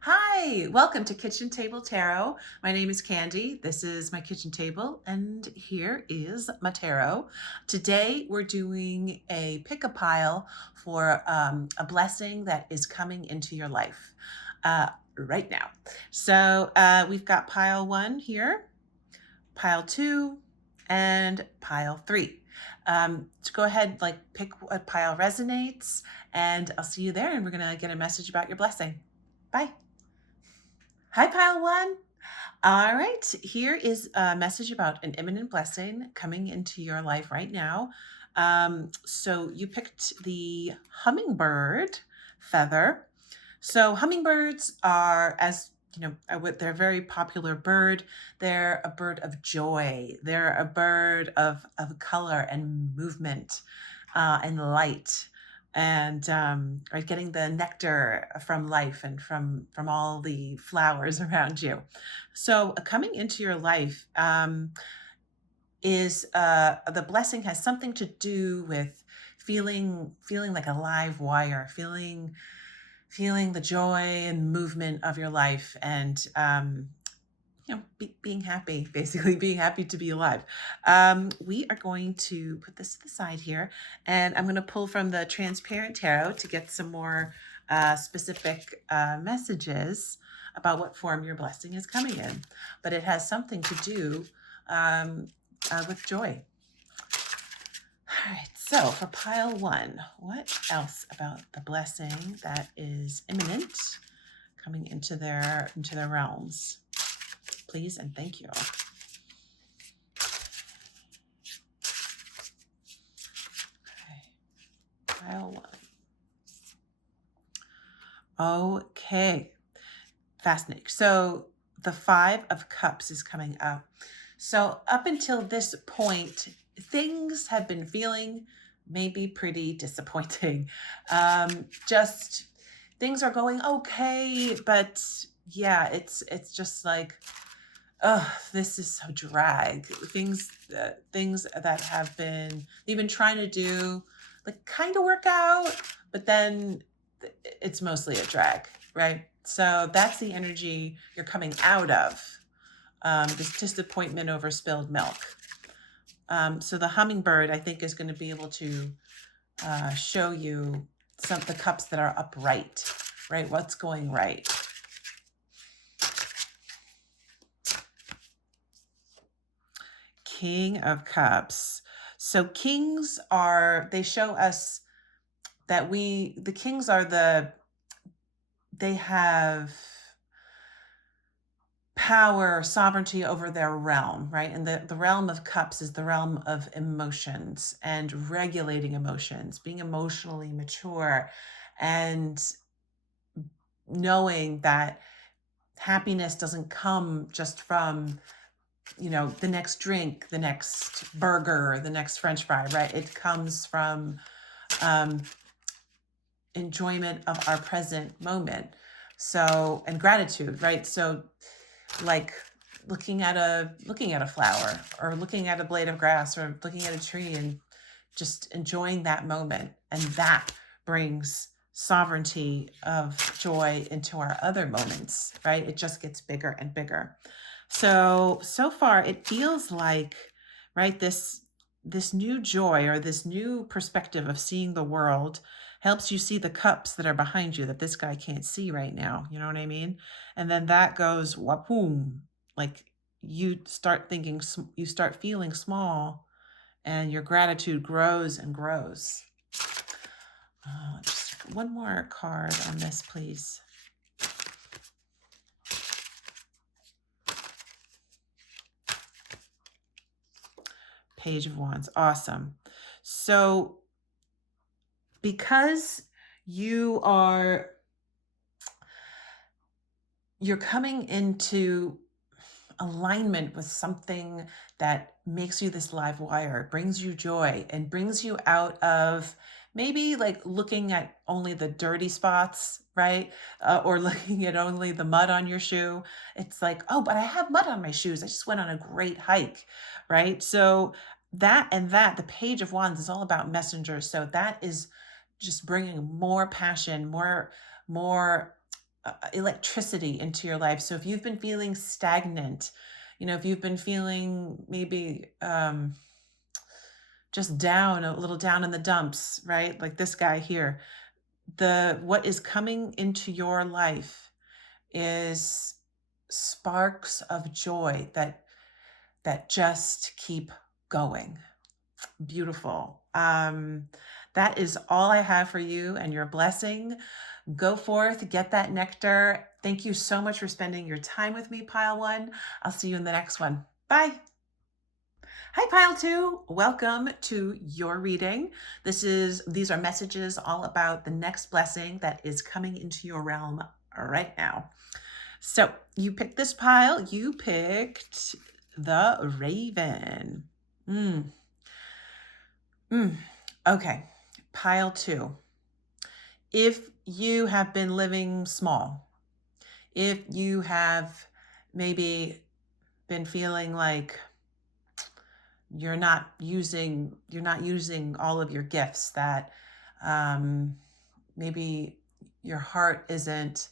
Hi, welcome to Kitchen Table Tarot. My name is Candy. This is my kitchen table, and here is my tarot. Today, we're doing a pick a pile for a blessing that is coming into your life right now. So, we've got pile one here, pile two, and pile three. So go ahead, like pick what pile resonates, and I'll see you there. And we're gonna get a message about your blessing. Bye. Hi, pile one. All right, here is a message about an imminent blessing coming into your life right now. So you picked the hummingbird feather. So hummingbirds are, as you know, they're a very popular bird. They're a bird of joy. They're a bird of color and movement and light and right, getting the nectar from life and from all the flowers around you. So coming into your life is the blessing has something to do with feeling like a live wire, feeling the joy and movement of your life, and being happy, basically being happy to be alive. We are going to put this to the side here, and I'm going to pull from the Transparent Tarot to get some more specific messages about what form your blessing is coming in. But it has something to do um, with joy. All right, so for pile one, what else about the blessing that is imminent coming into their realms? Please and thank you. Okay, pile one. Okay, fascinating. So the Five of Cups is coming up. So up until this point, things have been feeling maybe pretty disappointing. Just things are going okay, but yeah, it's just like, oh, this is so drag. Things that they've been trying to do, like kind of work out, but then it's mostly a drag, right? So that's the energy you're coming out of. This disappointment over spilled milk. So the hummingbird, I think, is going to be able to show you some of the cups that are upright, right? What's going right. King of Cups. So kings they show us that the kings are they have power, sovereignty over their realm, right? And the realm of cups is the realm of emotions and regulating emotions, being emotionally mature and knowing that happiness doesn't come just from the next drink, the next burger, the next french fry, right? It comes from um, enjoyment of our present moment. So, and gratitude, right? So like looking at a flower or looking at a blade of grass or looking at a tree and just enjoying that moment, and that brings sovereignty of joy into our other moments, right? It just gets bigger and bigger. So far it feels like, right, this new joy or this new perspective of seeing the world helps you see the cups that are behind you that this guy can't see right now. You know what I mean? And then that goes wapoom, like you start feeling small, and your gratitude grows and grows. Just one more card on this, please. Page of Wands. Awesome. So because you are you're coming into alignment with something that makes you this live wire, brings you joy, and brings you out of maybe like looking at only the dirty spots, right? Or looking at only the mud on your shoe. It's like, oh, but I have mud on my shoes. I just went on a great hike, right? So the Page of Wands is all about messengers. So that is just bringing more passion, more electricity into your life. So if you've been feeling stagnant, if you've been feeling maybe just down, a little down in the dumps, right? Like this guy here, what is coming into your life is sparks of joy that just keep going. Beautiful. That is all I have for you and your blessing. Go forth, get that nectar. Thank you so much for spending your time with me, Pile One. I'll see you in the next one. Bye. Hi, Pile Two. Welcome to your reading. These are messages all about the next blessing that is coming into your realm right now. So you picked this pile. You picked the Raven. Okay, Pile Two. If you have been living small, if you have maybe been feeling like you're not using all of your gifts, that maybe your heart isn't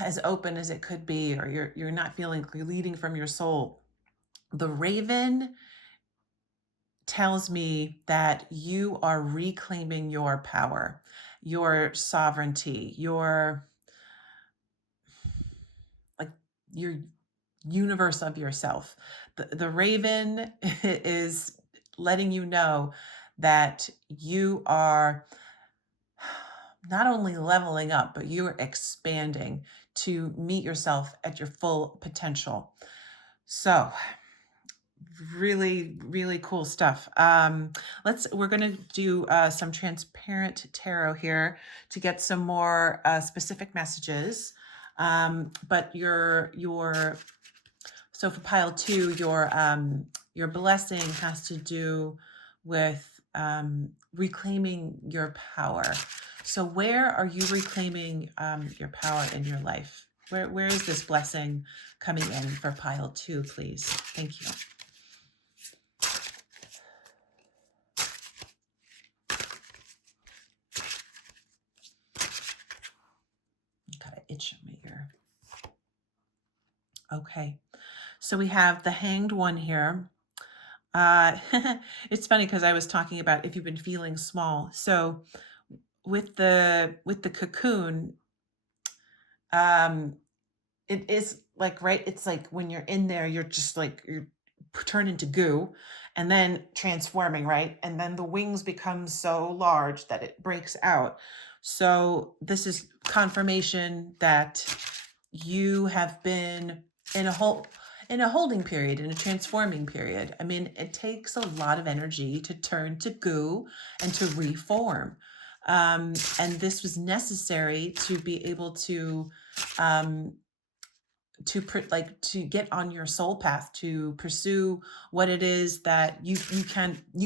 as open as it could be, or you're not feeling like you're leading from your soul, the Raven tells me that you are reclaiming your power, your sovereignty, your universe of yourself. The Raven is letting you know that you are not only leveling up, but you are expanding to meet yourself at your full potential. So really, really cool stuff. We're going to do some transparent tarot here to get some more specific messages. But so for Pile Two, your blessing has to do with reclaiming your power. So where are you reclaiming your power in your life? Where is this blessing coming in for Pile Two, please? Thank you. Got an itch in my ear. Okay, so we have the Hanged One here. It's funny because I was talking about if you've been feeling small. So with the cocoon, it is like, right, it's like when you're in there, you're just like, you're turned into goo and then transforming, right? And then the wings become so large that it breaks out. So this is confirmation that you have been in a holding period, in a transforming period. I mean, it takes a lot of energy to turn to goo and to reform. And this was necessary to be able to get on your soul path, to pursue what it is that you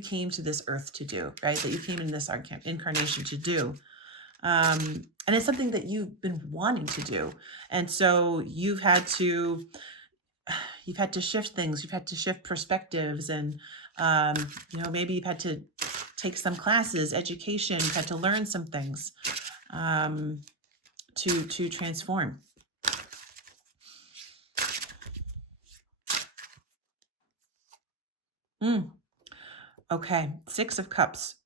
came to this earth to do, right? That you came in this incarnation to do. And it's something that you've been wanting to do. And so you've had to shift things. You've had to shift perspectives, and maybe you've had to take some classes, education. You've had to learn some things to transform. Okay, Six of Cups.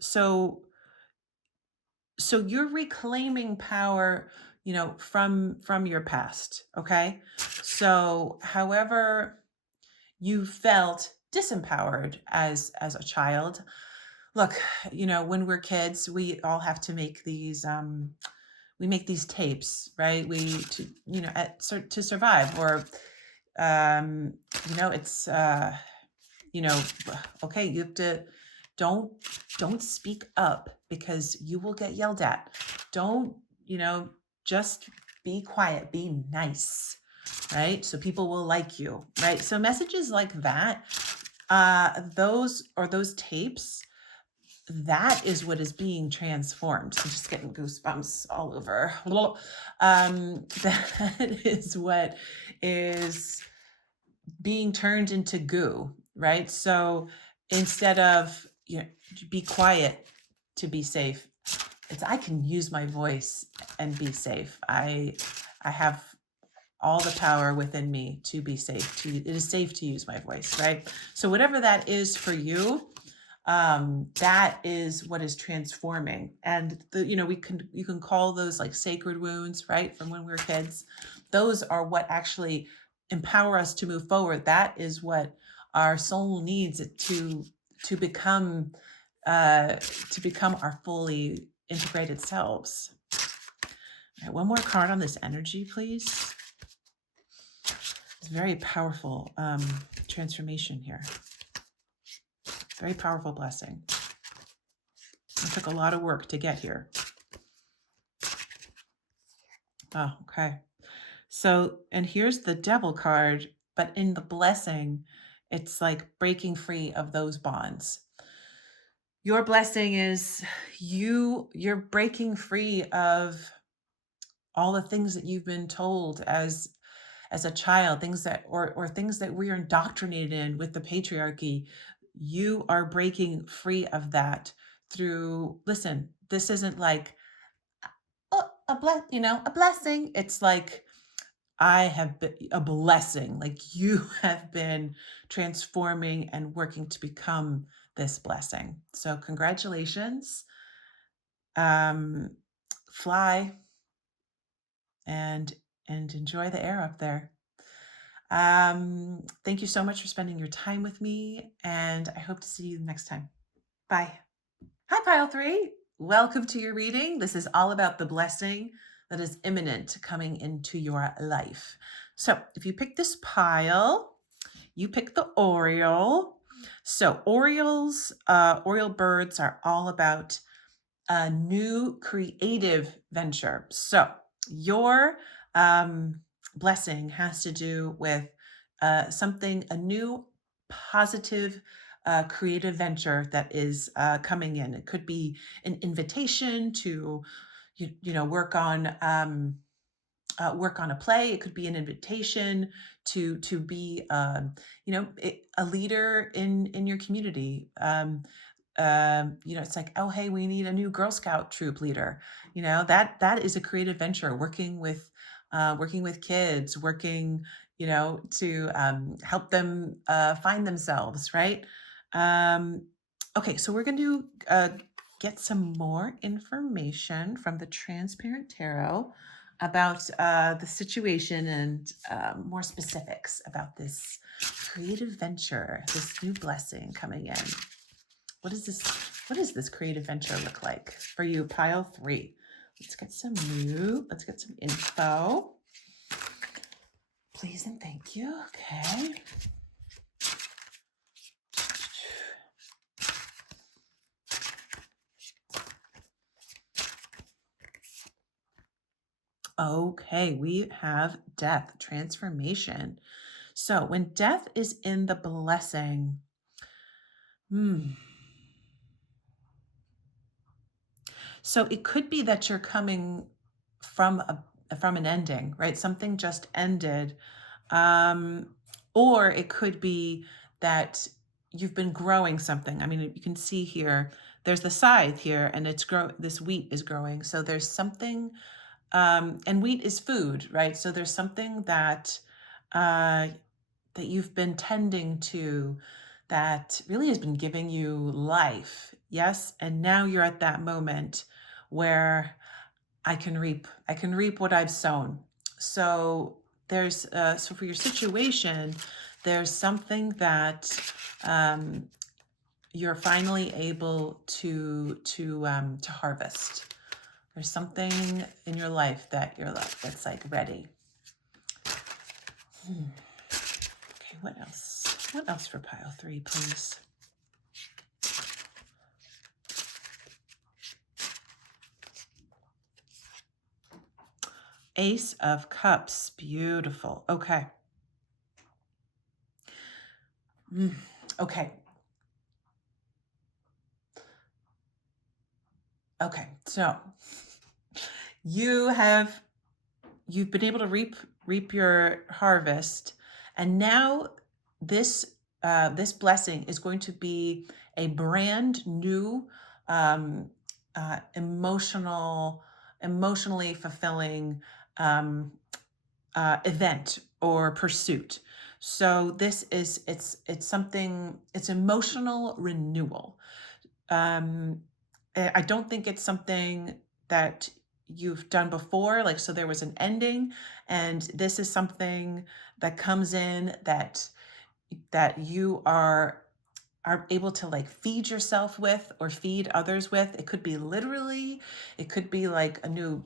So you're reclaiming power, from your past. Okay, so however you felt disempowered as a child, look, when we're kids, we all have to make these we make these tapes, right? To survive, or it's okay, you have to don't speak up because you will get yelled at. Don't, just be quiet, be nice, right? So people will like you, right? So messages like that, those tapes, that is what is being transformed. I'm just getting goosebumps all over. That is what is being turned into goo, right? So instead of, be quiet to be safe, I can use my voice and be safe. I have all the power within me to be safe. It is safe to use my voice, right? So whatever that is for you, that is what is transforming. And you can call those like sacred wounds, right, from when we were kids. Those are what actually empower us to move forward. That is what our soul needs to become our fully integrated selves. All right, one more card on this energy, please. It's very powerful transformation here. Very powerful blessing. It took a lot of work to get here. Oh, okay. So, and here's the Devil card, but in the blessing, it's like breaking free of those bonds. Your blessing is you're breaking free of all the things that you've been told as a child, things that or things that we are indoctrinated in with the patriarchy. You are breaking free of that through, listen, this isn't like a blessing. It's like I have been a blessing. Like you have been transforming and working to become this blessing. So congratulations. Um, fly and enjoy the air up there. Thank you so much for spending your time with me, and I hope to see you next time. Bye. Hi, Pile 3. Welcome to your reading. This is all about the blessing that is imminent coming into your life. So if you pick this pile, you pick the Oriole. So Oriole birds are all about a new creative venture. So your blessing has to do with a new positive creative venture that is coming in. It could be an invitation to work on a play. It could be an invitation to be a leader in your community. It's like, oh, hey, we need a new Girl Scout troop leader. That is a creative venture, working with kids, working, to help them find themselves, right? Okay, so we're going to get some more information from the Transparent Tarot about the situation and more specifics about this creative venture, this new blessing coming in. What does this creative venture look like for you, Pile 3? Let's get some info. Please and thank you. Okay. Okay, we have death, transformation. So when death is in the blessing, so it could be that you're coming from an ending, right? Something just ended. Or it could be that you've been growing something. I mean, you can see here, there's the scythe here, and this wheat is growing. So there's something, and wheat is food, right? So there's something that that you've been tending to that really has been giving you life. Yes. And now you're at that moment where I can reap what I've sown. So so for your situation, there's something that you're finally able to harvest. There's something in your life that's like ready. Okay, what else? What else for Pile 3, please? Ace of Cups, beautiful. Okay. Okay. Okay, so you've been able to reap your harvest, and now this blessing is going to be a brand new emotionally fulfilling um, event or pursuit. So this is it's something, it's emotional renewal. Um, I don't think it's something that you've done before. Like, so there was an ending, and this is something that comes in that you are able to like feed yourself with or feed others with. It could be literally, it could be like a new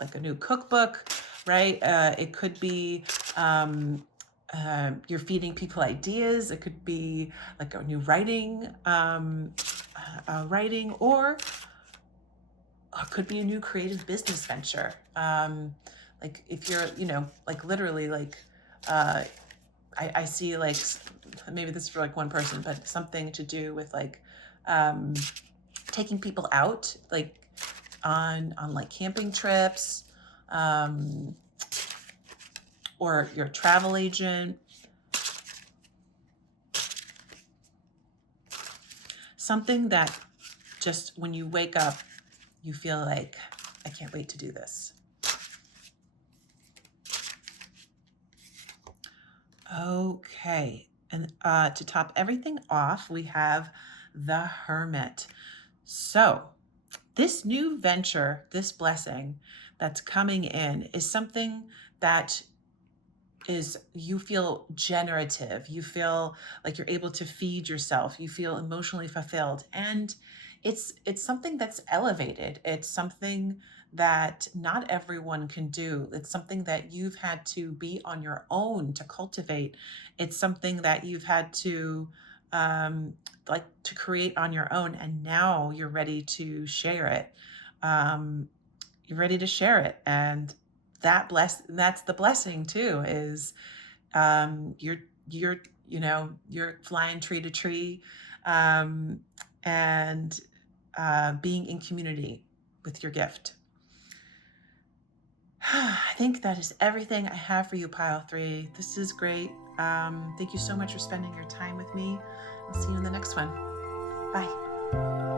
like a new cookbook, right? It could be you're feeding people ideas. It could be like a new writing, or it could be a new creative business venture. Like if you're, like literally like uh, I see like maybe this is for like one person, but something to do with like um, taking people out, like on like camping trips, um, or you're a travel agent. Something that just when you wake up, you feel like, I can't wait to do this. Okay, and to top everything off, we have the Hermit. So this new venture, this blessing that's coming in is something that is, you feel generative, you feel like you're able to feed yourself, you feel emotionally fulfilled, and it's something that's elevated. It's something that not everyone can do. It's something that you've had to be on your own to cultivate. It's something that you've had to um, like to create on your own, and now you're ready to share it. um, you're ready to share it, and that's the blessing too, is you're you're flying tree to tree, um, and being in community with your gift. I think that is everything I have for you, pile 3. This is great. Thank you so much for spending your time with me. I'll see you in the next one. Bye.